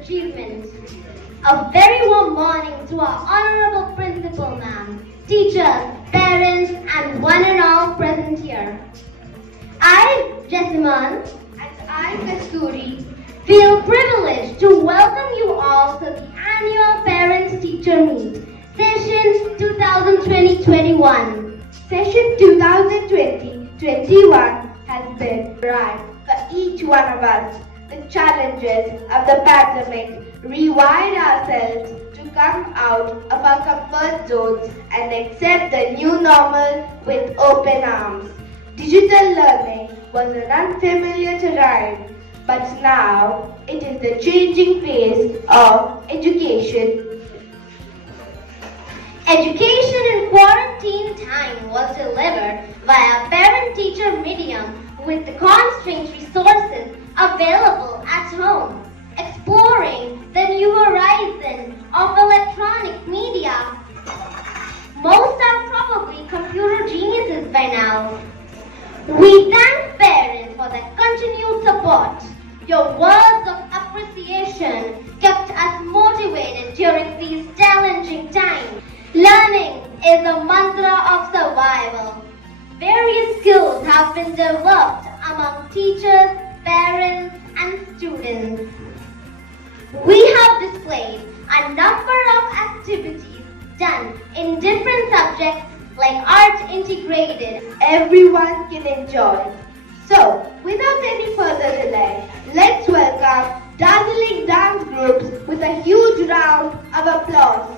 achievement. A very warm morning to our Honorable Principal Ma'am, teachers, parents and one and all present here. I, Jessamine, and I, Kasturi, feel privileged to welcome you all to the annual Parents-Teacher Meet, Session 2020-21. Session 2020-21 has been right for each one of us. The challenges of the pandemic rewired ourselves to come out of our comfort zones and accept the new normal with open arms. Digital learning was an unfamiliar terrain, but now it is the changing face of education. Education in quarantine time was delivered via parent-teacher medium with the constrained resources available at home, exploring the new horizon of electronic media. Most are probably computer geniuses by now. We thank parents for their continued support. Your words of appreciation kept us motivated during these challenging times. Learning is a mantra of survival. Various skills have been developed among teachers, parents, and students. We have displayed a number of activities done in different subjects like art integrated. Everyone can enjoy. So, without any further delay, let's welcome dazzling dance groups with a huge round of applause.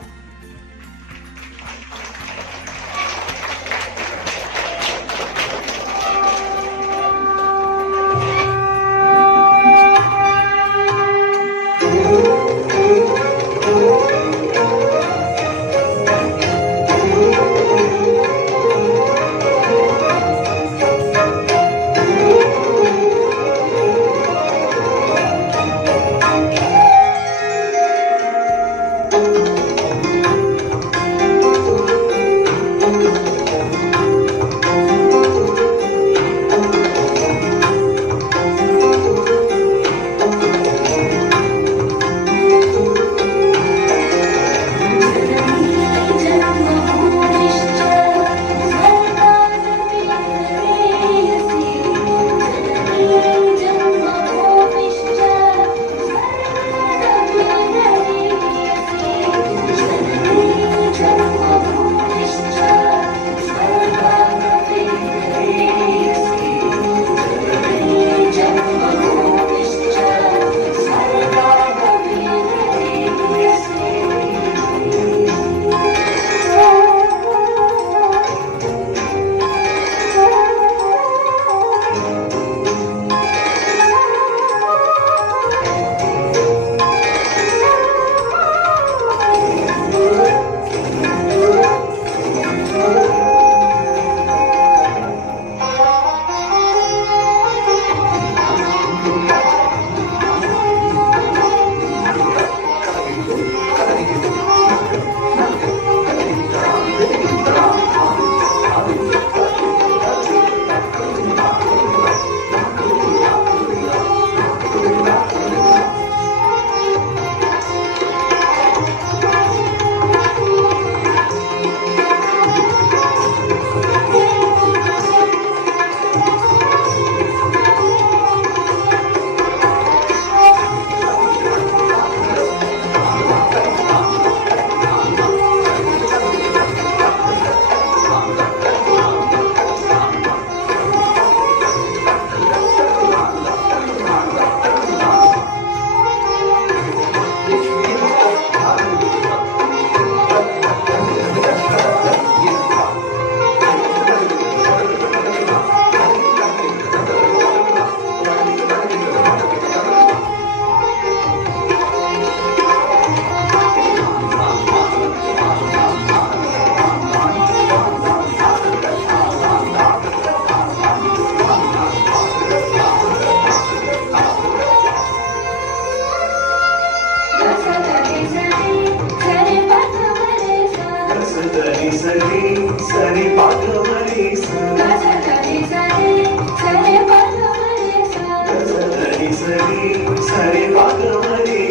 Sari, Sari, Sari,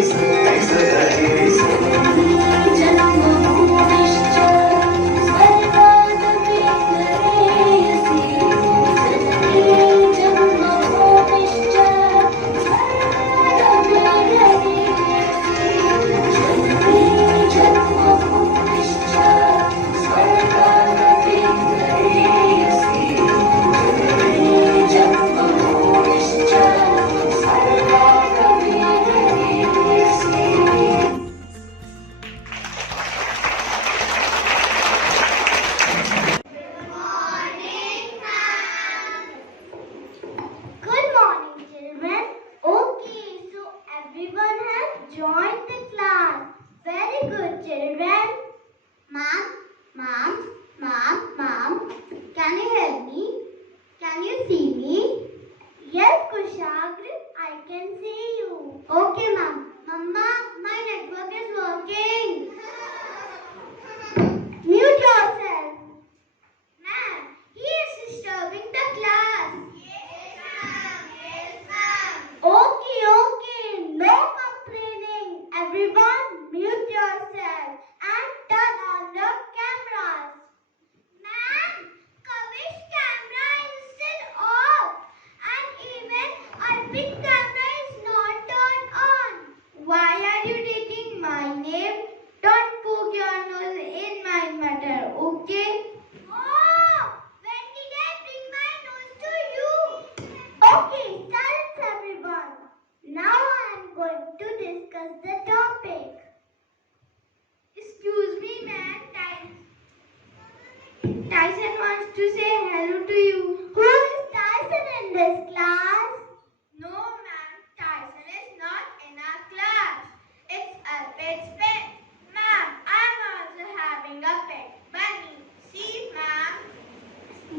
Sari, I've joined the class. Very good, children. Mom, can you help me? Can you see me? Yes, Kushagra, I can see you. Okay, ma'am. Mama, my network is working. Mute yourself. Ma'am, he is disturbing the class. Yes, ma'am. Okay. No complaining. Everyone, mute yourself and turn on the cameras. Ma'am, Kavish's camera is still off. And even Arpit's camera is not turned on. Why are you taking my name? Don't poke your nose in my matter, okay? Oh, when did I bring my nose to you? Okay, silence everyone. Now I am going to discuss the topic. Excuse me, ma'am. Tyson wants to say hello to you. Who is Tyson in this class? No, ma'am. Tyson is not in our class. It's a pet's pet. Ma'am, I'm also having a pet bunny. See, ma'am.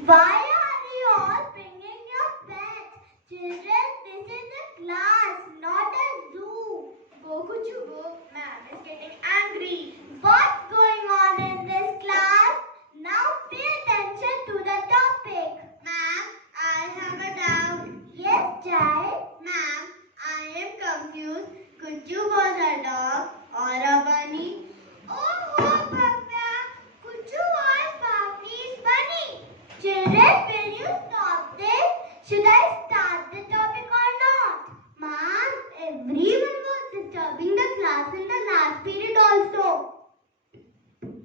Why are you all bringing your pets? Children, this is a class, not a zoo. Go, Kuchu, go. Ma'am is getting angry. What's going on in this class? Now pay attention to the topic. Ma'am, I have a doubt. Yes, child. Ma'am, I am confused. Kuchu was a dog or a bunny? Oh, Bhavya. Kuchu was Bhavni's bunny. Children, will you stop this? Should I start the topic or not? Ma'am, everyone was disturbing the class in the last period also.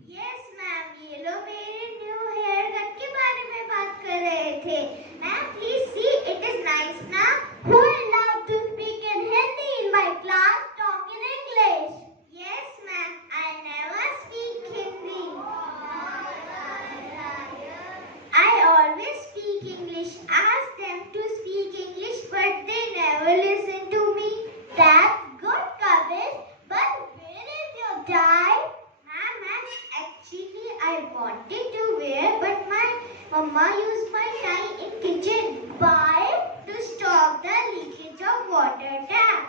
Yes, ma'am. Yellow parrot new haircut के बारे में बात कर रहे थे. Ma'am, please see, it is nice now. Who allowed to speak in Hindi in my class? Talk in English. Yes, ma'am. I never speak Hindi. I always speak English. Ask them to speak English, but they never listen to me. That's good, Kavish. But where is your tie? Ma'am, actually I wanted to wear, but my mama used my tie in kitchen. Why? To stop the leakage of water tap.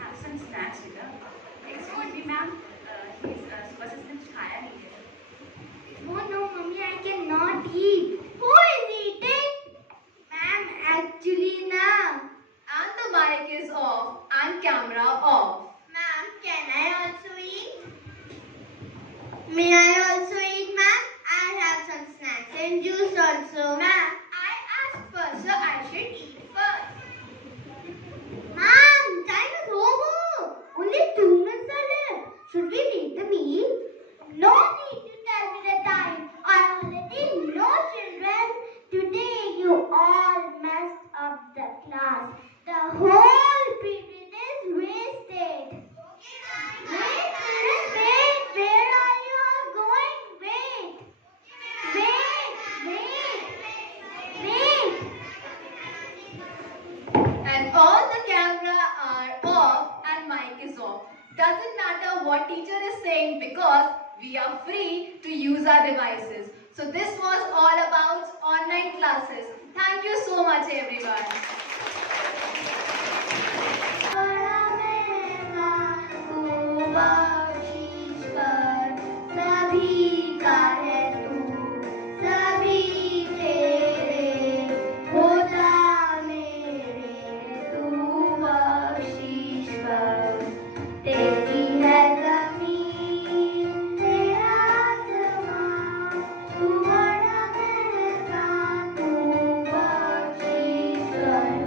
Have some snacks with her. Excuse me, ma'am. His assistant खाया नहीं है. No, mommy, I cannot eat. Who is eating? Ma'am, actually, na. And the mic is off and camera off. Ma'am, can I also eat? May I also eat, ma'am? I have some snacks and juice also. Ma'am, I asked first, so I should eat first. Ma'am, time is over. Only 2 minutes are left. Should we eat the meal? No need to tell me the time. I already know, children. Today you all messed up the class. The whole period is wasted. Wait, children, wait. Where are you all going? Wait. And all the camera are off and mic is off. Doesn't matter what teacher is saying because we are free to use our devices. So this was all about online classes. Thank you so much, everyone. सभी का है तू, सभी तेरे होता मेरे तू बख्शीश कर. तेरी है ज़मीन, तेरा आसमां, तू बड़ा मेहरबान, तू बख्शीश कर.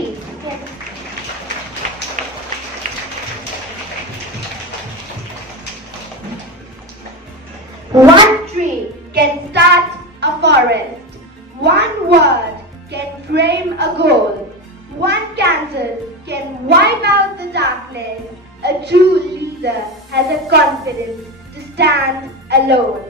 trees. One tree can start a forest. One word can frame a goal. One candle can wipe out the darkness. A true leader has a confidence to stand alone.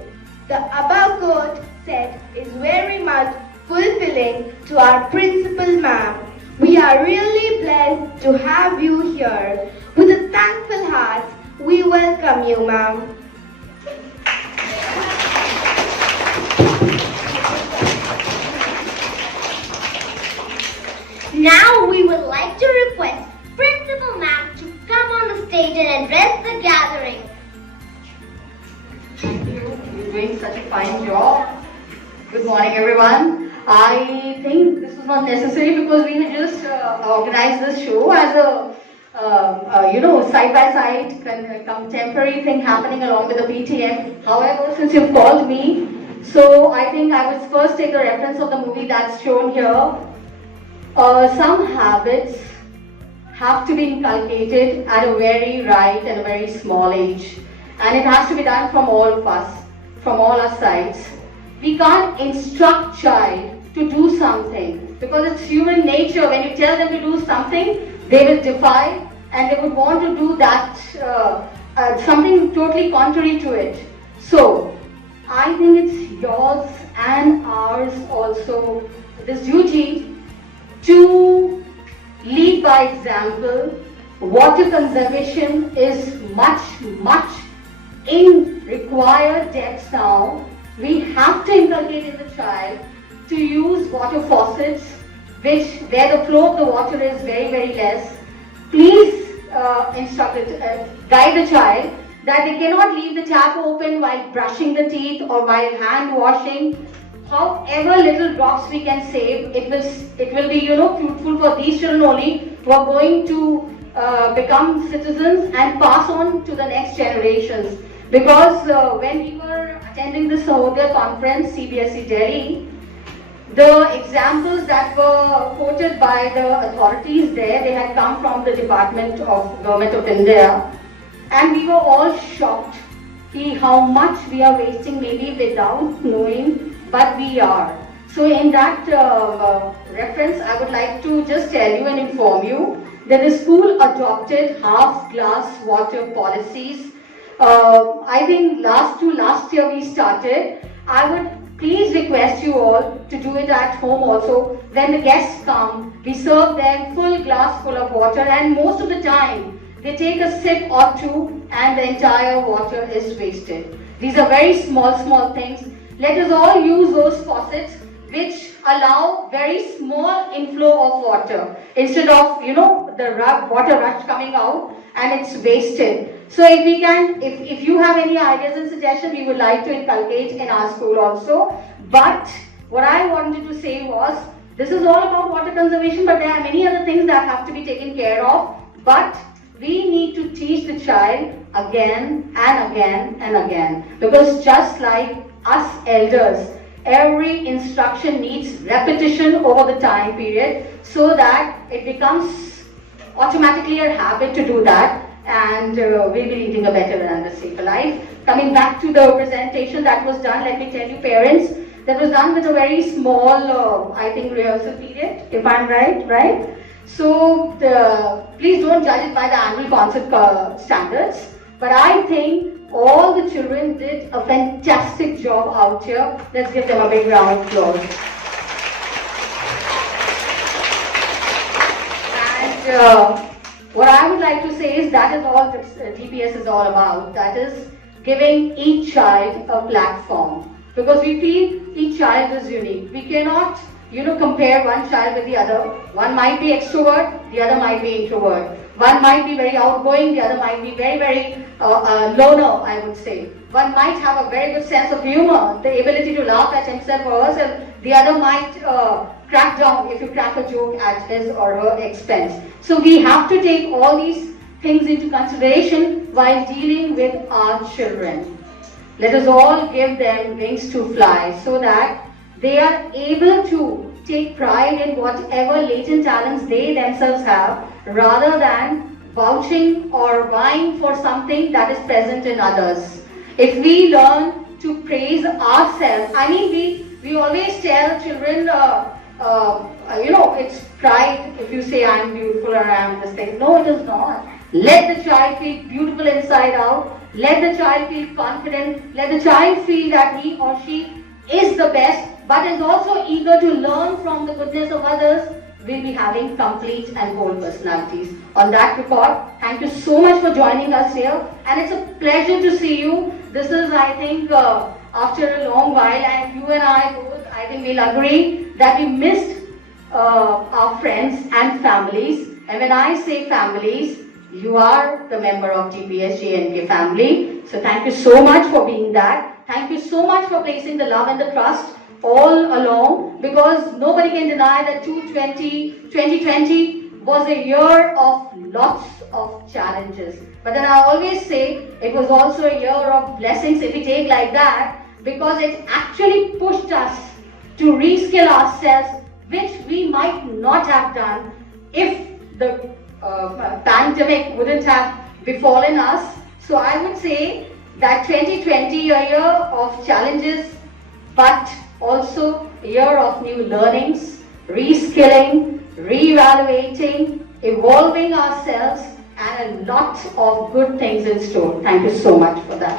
The above quote said is very much fulfilling to our principal ma'am. We are really blessed to have you here. With a thankful heart, we welcome you, ma'am. Now we would like to request Principal Ma'am to come on the stage and address the gathering. Thank you. You're doing such a fine job. Good morning, everyone. I think this was not necessary because we had just organized this show as a side-by-side contemporary thing happening along with the PTM. However, since you've called me, so I think I would first take the reference of the movie that's shown here. Some habits have to be inculcated at a very right and a very small age. And it has to be done from all of us, from all our sides. We can't instruct child to do something because it's human nature. When you tell them to do something, they will defy and they would want to do that, something totally contrary to it. So, I think it's yours and ours also, this duty to lead by example. Water conservation is much in required depth now. We have to inculcate in the child to use water faucets, where the flow of the water is very less. Please guide the child that they cannot leave the tap open while brushing the teeth or while hand washing. However little drops we can save, it will be fruitful for these children only who are going to become citizens and pass on to the next generations. Because when we were attending the Sahodaya conference, CBSE Delhi, the examples that were quoted by the authorities there, they had come from the Department of Government of India, and we were all shocked see how much we are wasting maybe without knowing, but we are. So in that reference, I would like to just tell you and inform you that the school adopted half-glass water policies. I think last year we started. I would please request you all to do it at home also. When the guests come, we serve them full glass full of water, and most of the time they take a sip or two and the entire water is wasted. These are very small things. Let us all use those faucets which allow very small inflow of water instead of the water rush coming out and it's wasted. So if we can, if you have any ideas and suggestions, we would like to inculcate in our school also. But what I wanted to say was, this is all about water conservation, but there are many other things that have to be taken care of. But we need to teach the child again and again and again, because just like us elders, every instruction needs repetition over the time period so that it becomes automatically a habit to do that, and we'll be leading a better and a safer life. Coming back to the presentation that was done, let me tell you parents, that was done with a very small, I think, rehearsal period, if I'm right? So please don't judge it by the annual concert standards, but I think all the children did a fantastic job out here. Let's give them a big round of applause. And what I would like to say is that is all this DPS is all about. That is giving each child a platform. Because we feel each child is unique. We cannot, compare one child with the other. One might be extrovert, the other might be introvert. One might be very outgoing, the other might be very loner, I would say. One might have a very good sense of humor, the ability to laugh at himself or herself. The other might crack down if you crack a joke at his or her expense. So we have to take all these things into consideration while dealing with our children. Let us all give them wings to fly so that they are able to take pride in whatever latent talents they themselves have, rather than vouching or vying for something that is present in others. If we learn to praise ourselves, I mean, we always tell children, it's pride if you say I'm beautiful or I'm this thing. No, it is not. Let the child feel beautiful inside out. Let the child feel confident. Let the child feel that he or she is the best, but is also eager to learn from the goodness of others. Will be having complete and whole personalities. On that record, thank you so much for joining us here, and it's a pleasure to see you. This is, I think, after a long while, and you and I both, I think we'll agree that we missed our friends and families. And when I say families, you are the member of DPS JNK family. So thank you so much for being that. Thank you so much for placing the love and the trust all along, because nobody can deny that 2020 was a year of lots of challenges. But then I always say it was also a year of blessings, if we take like that, because it actually pushed us to reskill ourselves, which we might not have done if the pandemic wouldn't have befallen us. So I would say that 2020, a year of challenges, but also a year of new learnings, reskilling, reevaluating, evolving ourselves, and a lot of good things in store. Thank you so much for that.